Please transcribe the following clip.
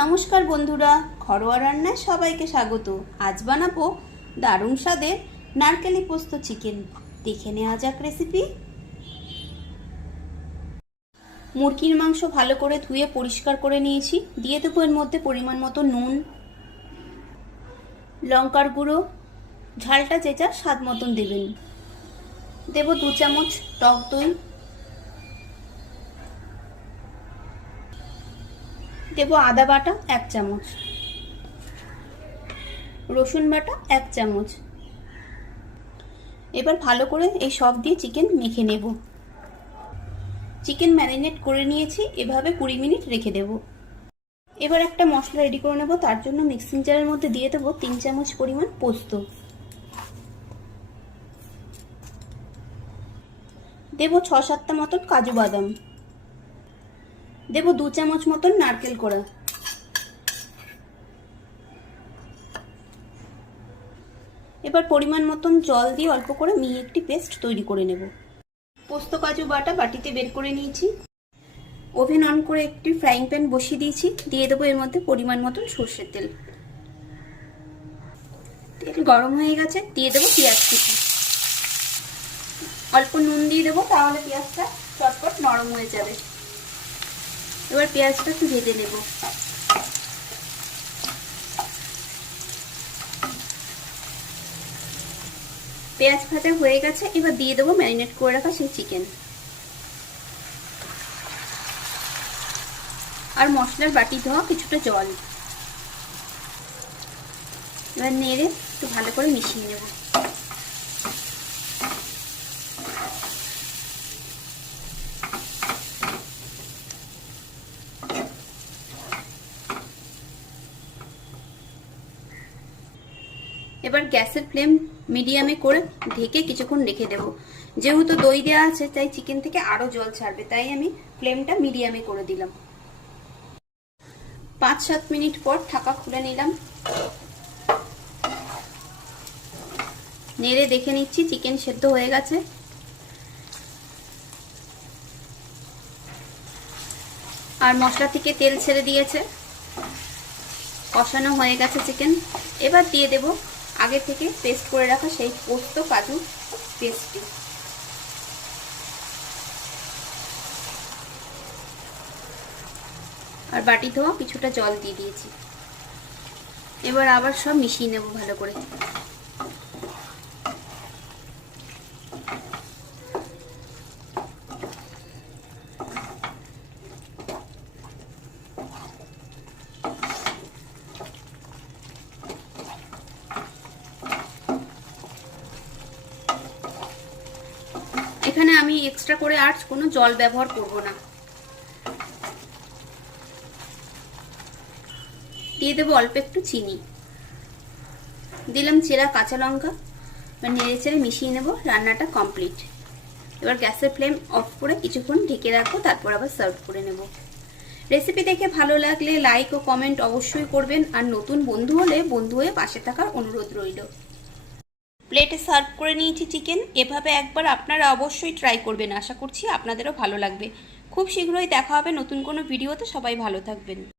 নমস্কার বন্ধুরা, ঘরোয়া রান্নায় সবাইকে স্বাগত। আজ বানাবো দারুণ স্বাদের নারকেলি পোস্ত চিকেন। দেখে নেওয়া যাক রেসিপি। মুরগির মাংস ভালো করে ধুয়ে পরিষ্কার করে নিয়েছি। দিয়ে দেবো এর মধ্যে পরিমাণ মতো নুন, লঙ্কার গুঁড়ো, ঝালটা যে যা স্বাদ মতন দেবেন। দেব 2 চামচ টক দই, দেব আদা বাটা 1 চামচ, রসুন বাটা 1 চামচ। এবার ভালো করে এই সব দিয়ে চিকেন মেখে নেব। চিকেন ম্যারিনেট করে নিয়েছি, এভাবে 20 মিনিট রেখে দেব। এবার একটা মশলা রেডি করে নেব। তার জন্য মিক্সিং জারের মধ্যে দিয়ে দেব 3 চামচ পরিমাণ পোস্ত, দেব 6-7টা মতন কাজু বাদাম, দেব 2 চামচ মতন নারকেল কোড়া। এবার পরিমাণ মতন জল দিয়ে অল্প করে মিহি একটি পেস্ট তৈরি করে নেব। পোস্ত কাজু বাটা বাটিতে বের করে নিয়েছি। ওভেন অন করে একটি ফ্রাইং প্যান বসিয়ে দিয়েছি। দিয়ে দেবো এর মধ্যে পরিমাণ মতন সর্ষের তেল। তেল গরম হয়ে গেছে, দিয়ে দেবো পেঁয়াজ কুচি। অল্প নুন দিয়ে দেবো, তাহলে পেঁয়াজটা চটপট নরম হয়ে যাবে। এবার পেঁয়াজটা একটু ভেজে নেব। পেঁয়াজ ভাজা হয়ে গেছে, এবার দিয়ে দেবো ম্যারিনেট করে রাখা সেই চিকেন আর মশলার বাটি ধোয়া কিছুটা জল। এবার নেড়ে একটু ভালো করে মিশিয়ে নেব। এবার গ্যাসের ফ্লেম মিডিয়ামে করে ঢেকে কিছুক্ষণ রেখে দেব। যেহেতু দই দেওয়া আছে তাই চিকেন থেকে আরো জল ছাড়বে, তাই আমি ফ্লেমটা মিডিয়ামে করে দিলাম। 5-7 মিনিট পর ঢাকা খুলে নিলাম। নেড়ে দেখে নিচ্ছি চিকেন সেদ্ধ হয়ে গেছে। আর মশলা থেকে তেল ছেড়ে দিয়েছে, কষানো হয়ে গেছে চিকেন। এবার দিয়ে দেব আগে থেকে পেস্ট করে রাখা সেই পোস্ত কাজু পেস্টটি। আর বাটি ধোয়া কিছুটা জল দিয়ে দিয়েছি। এবার আবার সব মিশিয়ে নেব ভালো করে। এখানে আমি এক্সট্রা করে আর কোনো জল ব্যবহার করব না। দিয়ে দেবো অল্প একটু চিনি, দিলাম চেরা কাঁচা লঙ্কা। নেড়ে চেড়ে মিশিয়ে নেব। রান্নাটা কমপ্লিট। এবার গ্যাসের ফ্লেম অফ করে কিছুক্ষণ ঢেকে রাখবো, তারপর আবার সার্ভ করে নেব। রেসিপি দেখে ভালো লাগলে লাইক ও কমেন্ট অবশ্যই করবেন। আর নতুন বন্ধু হলে বন্ধু হয়ে পাশে থাকার অনুরোধ রইল। প্লেটে সার্ভ করে নিয়েছি চিকেন। এভাবে একবার আপনারা অবশ্যই ট্রাই করবেন। আশা করছি আপনাদেরও ভালো লাগবে। খুব শীঘ্রই দেখা হবে নতুন কোনো ভিডিওতে। সবাই ভালো থাকবেন।